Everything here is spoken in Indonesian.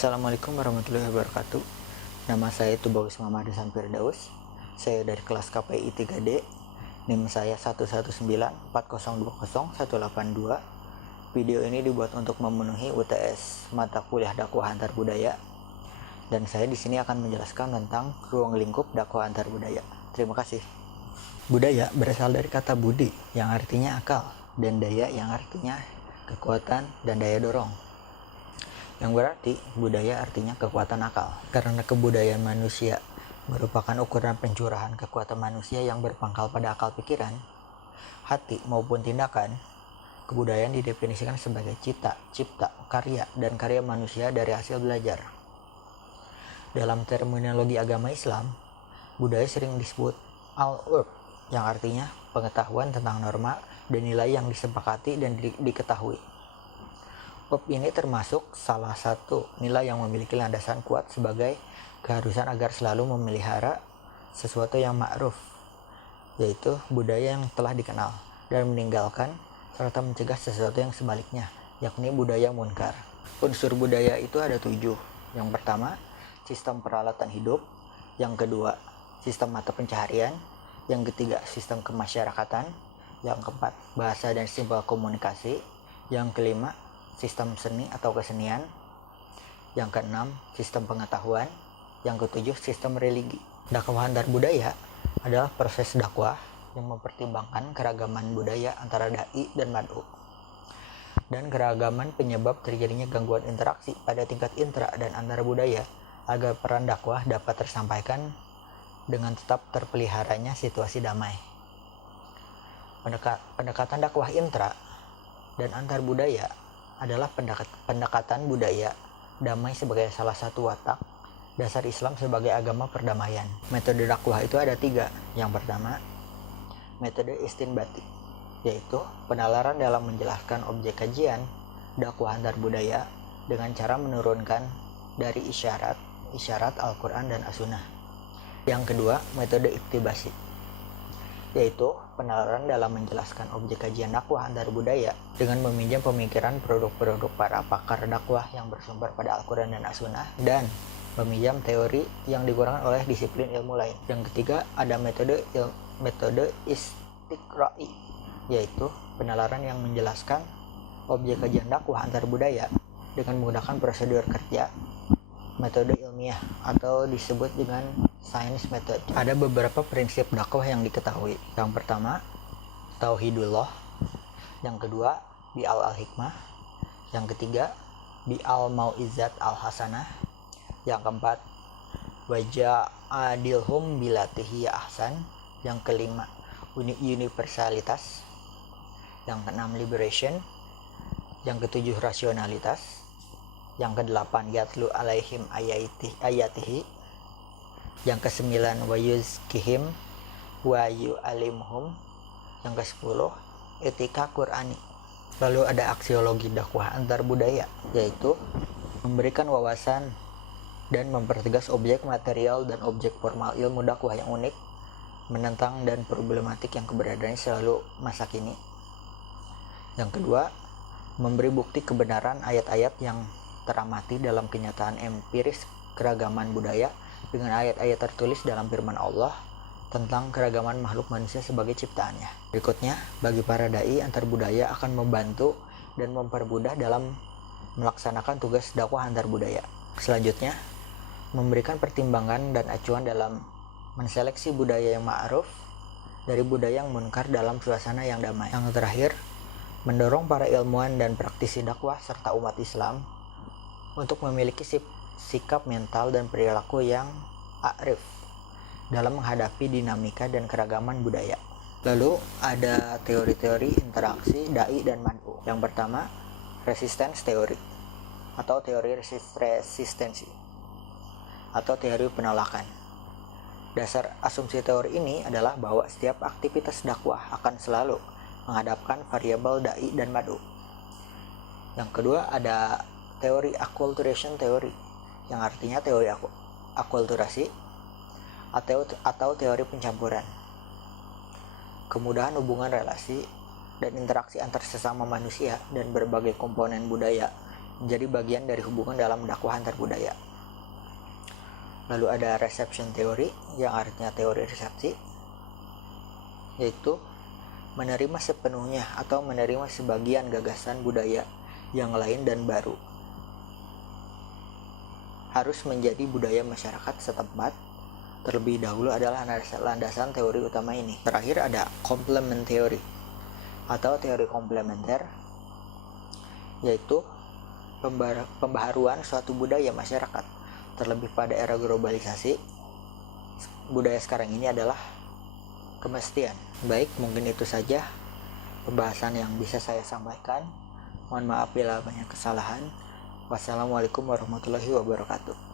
Assalamualaikum warahmatullahi wabarakatuh. Nama saya Tubagus Muhammad Hasan Firdaus. Saya dari kelas KPI 3D. NIM saya 11940200182. Video ini dibuat untuk memenuhi UTS mata kuliah dakwah antar budaya. Dan saya di sini akan menjelaskan tentang ruang lingkup dakwah antar budaya. Terima kasih. Budaya berasal dari kata budi yang artinya akal dan daya yang artinya kekuatan dan daya dorong. Yang berarti budaya artinya kekuatan akal. Karena kebudayaan manusia merupakan ukuran pencurahan kekuatan manusia yang berpangkal pada akal pikiran, hati maupun tindakan. Kebudayaan didefinisikan sebagai cipta, karya, dan karya manusia dari hasil belajar. Dalam terminologi agama Islam, budaya sering disebut al-urf, yang artinya pengetahuan tentang norma dan nilai yang disepakati dan diketahui. Urf ini termasuk salah satu nilai yang memiliki landasan kuat sebagai keharusan agar selalu memelihara sesuatu yang ma'ruf, yaitu budaya yang telah dikenal, dan meninggalkan serta mencegah sesuatu yang sebaliknya, yakni budaya munkar. Unsur budaya itu ada 7. Yang pertama, sistem peralatan hidup. Yang kedua, sistem mata pencaharian. Yang ketiga, sistem kemasyarakatan. Yang keempat, bahasa dan simbol komunikasi. Yang kelima, sistem seni atau kesenian. Yang keenam, sistem pengetahuan. Yang ketujuh, sistem religi. Dakwah antar budaya adalah proses dakwah yang mempertimbangkan keragaman budaya antara dai dan mad'u, dan keragaman penyebab terjadinya gangguan interaksi pada tingkat intra dan antar budaya agar peran dakwah dapat tersampaikan dengan tetap terpeliharanya situasi damai. Pendekatan dakwah intra dan antar budaya adalah pendekatan budaya damai sebagai salah satu watak dasar Islam sebagai agama perdamaian. Metode dakwah itu ada 3. Yang pertama, metode istinbati, yaitu penalaran dalam menjelaskan objek kajian dakwah antar budaya dengan cara menurunkan dari isyarat Al-Quran dan As-Sunnah. Yang kedua, metode iktibasi, yaitu penalaran dalam menjelaskan objek kajian dakwah antar budaya dengan meminjam pemikiran produk-produk para pakar dakwah yang bersumber pada Al-Quran dan As-Sunnah, dan meminjam teori yang digunakan oleh disiplin ilmu lain. Yang ketiga, ada metode istiqra'i, yaitu penalaran yang menjelaskan objek kajian dakwah antar budaya dengan menggunakan prosedur kerja metode ilmiah atau disebut dengan science method. Ada beberapa prinsip dakwah yang diketahui. Yang pertama, tauhidullah. Yang kedua, bi'al al-hikmah. Yang ketiga, bi'al mau'izat al-hasanah. Yang keempat, waja'adilhum bilatihi ahsan. Yang kelima, universalitas. Yang keenam, liberation. Yang ketujuh, rasionalitas. Yang kedelapan, yatlu alaihim ayatihi. Yang kesembilan, wayuzkihim wa yu'alimhum. Yang ke-10, etika Qur'ani. Lalu ada aksiologi dakwah antar budaya, yaitu memberikan wawasan dan mempertegas objek material dan objek formal ilmu dakwah yang unik, menentang dan problematik yang keberadaannya selalu masa kini. Yang kedua, memberi bukti kebenaran ayat-ayat yang teramati dalam kenyataan empiris keragaman budaya dengan ayat-ayat tertulis dalam firman Allah tentang keragaman makhluk manusia sebagai ciptaannya. Berikutnya, bagi para dai antar budaya akan membantu dan mempermudah dalam melaksanakan tugas dakwah antar budaya. Selanjutnya, memberikan pertimbangan dan acuan dalam menseleksi budaya yang ma'ruf dari budaya yang munkar dalam suasana yang damai. Yang terakhir, mendorong para ilmuwan dan praktisi dakwah serta umat Islam untuk memiliki sikap mental dan perilaku yang arif dalam menghadapi dinamika dan keragaman budaya. Lalu ada teori-teori interaksi dai dan mad'u. Yang pertama, resistance theory atau teori resistensi atau teori penolakan. Dasar asumsi teori ini adalah bahwa setiap aktivitas dakwah akan selalu menghadapkan variabel dai dan mad'u. Yang kedua, ada teori acculturation theory, yang artinya teori akulturasi atau teori pencampuran. Kemudahan hubungan relasi dan interaksi antar sesama manusia dan berbagai komponen budaya menjadi bagian dari hubungan dalam dakwah antar budaya. Lalu ada reception theory, yang artinya teori resepsi, yaitu menerima sepenuhnya atau menerima sebagian gagasan budaya yang lain dan baru. Harus menjadi budaya masyarakat setempat terlebih dahulu adalah landasan teori utama ini. Terakhir ada complement theory atau teori komplementer, yaitu pembaharuan suatu budaya masyarakat. Terlebih pada era globalisasi, budaya sekarang ini adalah kemestian. Baik, mungkin itu saja pembahasan yang bisa saya sampaikan. Mohon maaf bila banyak kesalahan. Wassalamualaikum warahmatullahi wabarakatuh.